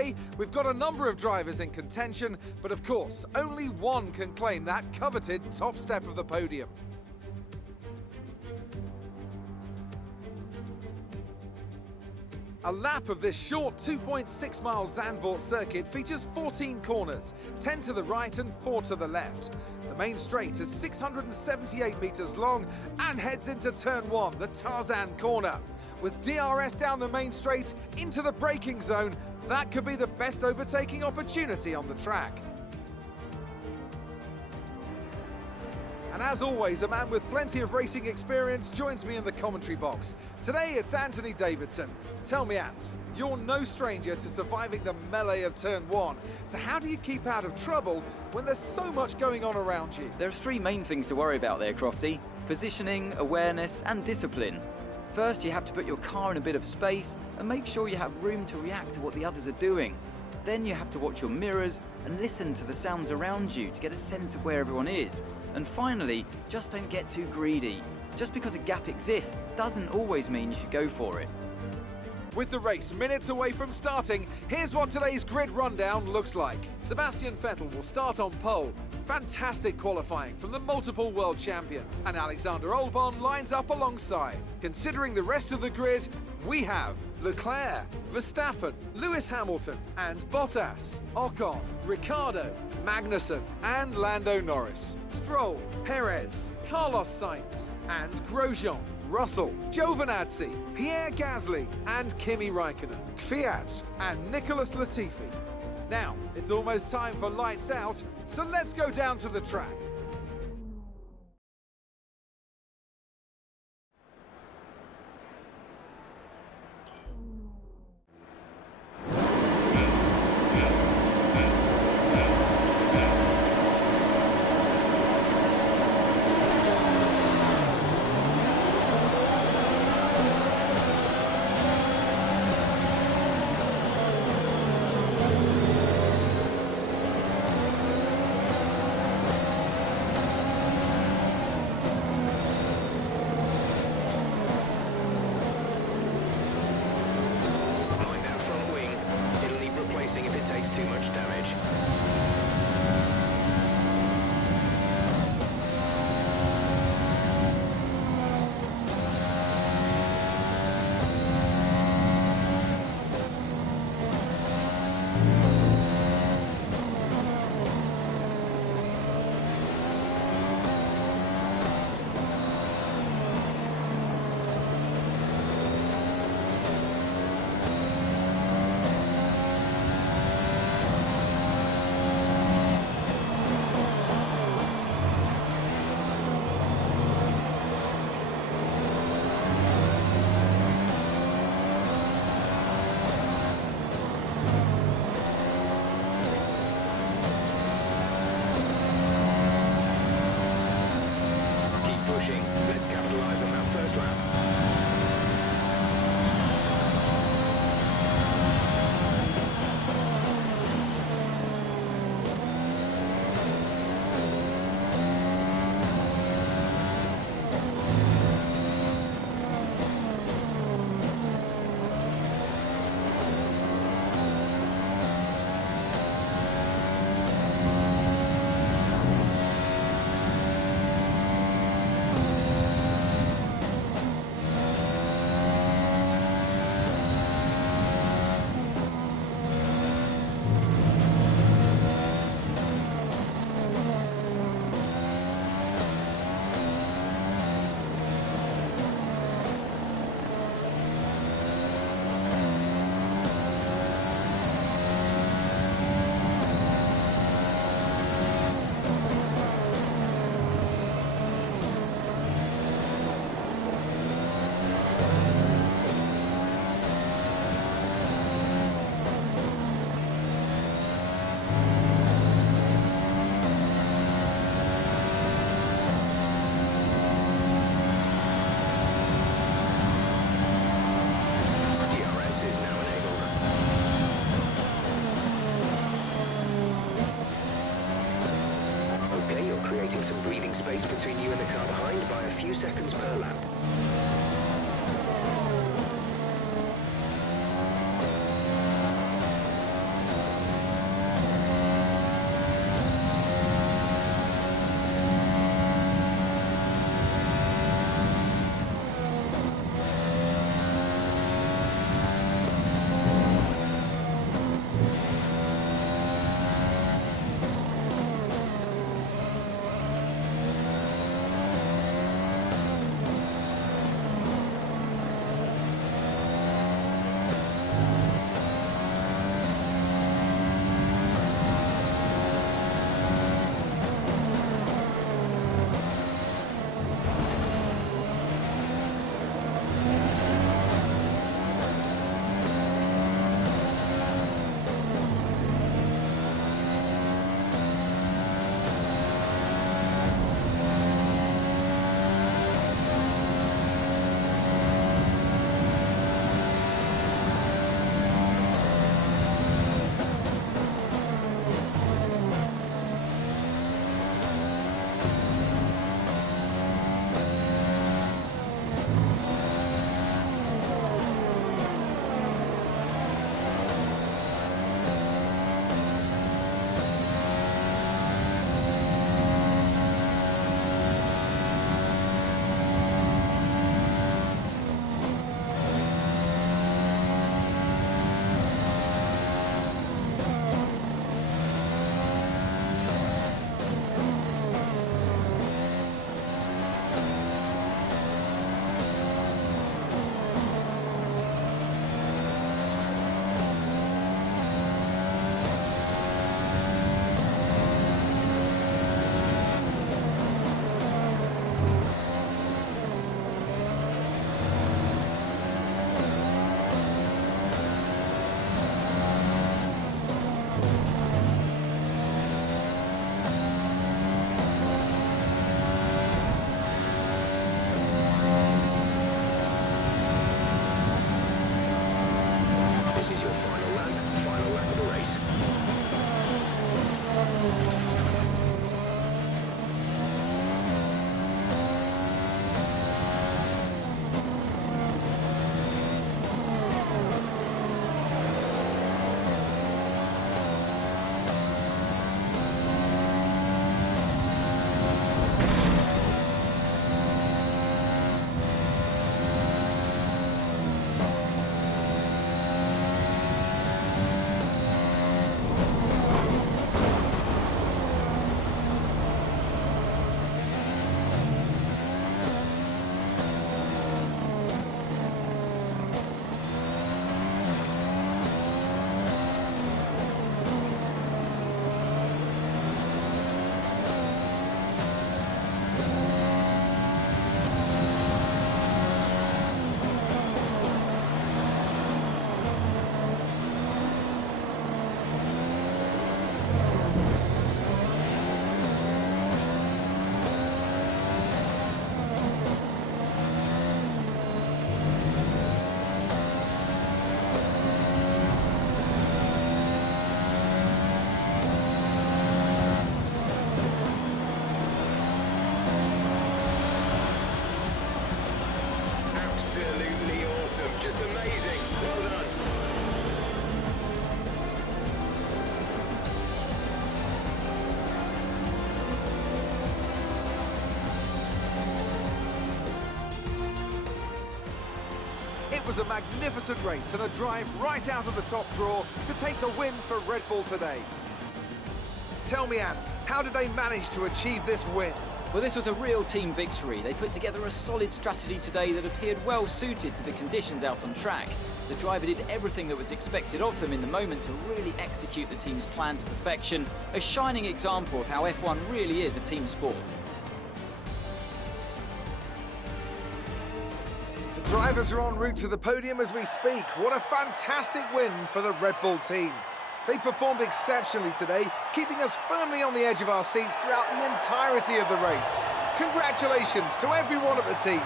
Today, we've got a number of drivers in contention, but of course, only one can claim that coveted top step of the podium. A lap of this short 2.6 mile Zandvoort circuit features 14 corners, 10 to the right and 4 to the left. The main straight is 678 metres long and heads into turn 1, the Tarzan corner. With DRS down the main straight into the braking zone, that could be the best overtaking opportunity on the track. And as always, a man with plenty of racing experience joins me in the commentary box. Today it's Anthony Davidson. Tell me, Ant, you're no stranger to surviving the melee of turn 1. So how do you keep out of trouble when there's so much going on around you? There are three main things to worry about there, Crofty: positioning, awareness and discipline. First, you have to put your car in a bit of space and make sure you have room to react to what the others are doing. Then you have to watch your mirrors and listen to the sounds around you to get a sense of where everyone is. And finally, just don't get too greedy. Just because a gap exists doesn't always mean you should go for it. With the race minutes away from starting, here's what today's grid rundown looks like. Sebastian Vettel will start on pole. Fantastic qualifying from the multiple world champion. And Alexander Albon lines up alongside. Considering the rest of the grid, we have Leclerc, Verstappen, Lewis Hamilton and Bottas, Ocon, Ricciardo, Magnussen and Lando Norris, Stroll, Perez, Carlos Sainz and Grosjean, Russell, Giovinazzi, Pierre Gasly and Kimi Raikkonen, Kvyat and Nicholas Latifi. Now, it's almost time for lights out, so let's go down to the track. If it takes too much damage. Let's capitalize on that first lap. Creating some breathing space between you and the car behind by a few seconds per lap. awesome, just amazing. Well done. It was a magnificent race and a drive right out of the top draw to take the win for Red Bull today. Tell me, Ant, how did they manage to achieve this win? Well, this was a real team victory. They put together a solid strategy today that appeared well suited to the conditions out on track. The driver did everything that was expected of them in the moment to really execute the team's plan to perfection, a shining example of how F1 really is a team sport. The drivers are en route to the podium as we speak. What a fantastic win for the Red Bull team. They performed exceptionally today, keeping us firmly on the edge of our seats throughout the entirety of the race. Congratulations to everyone at the team.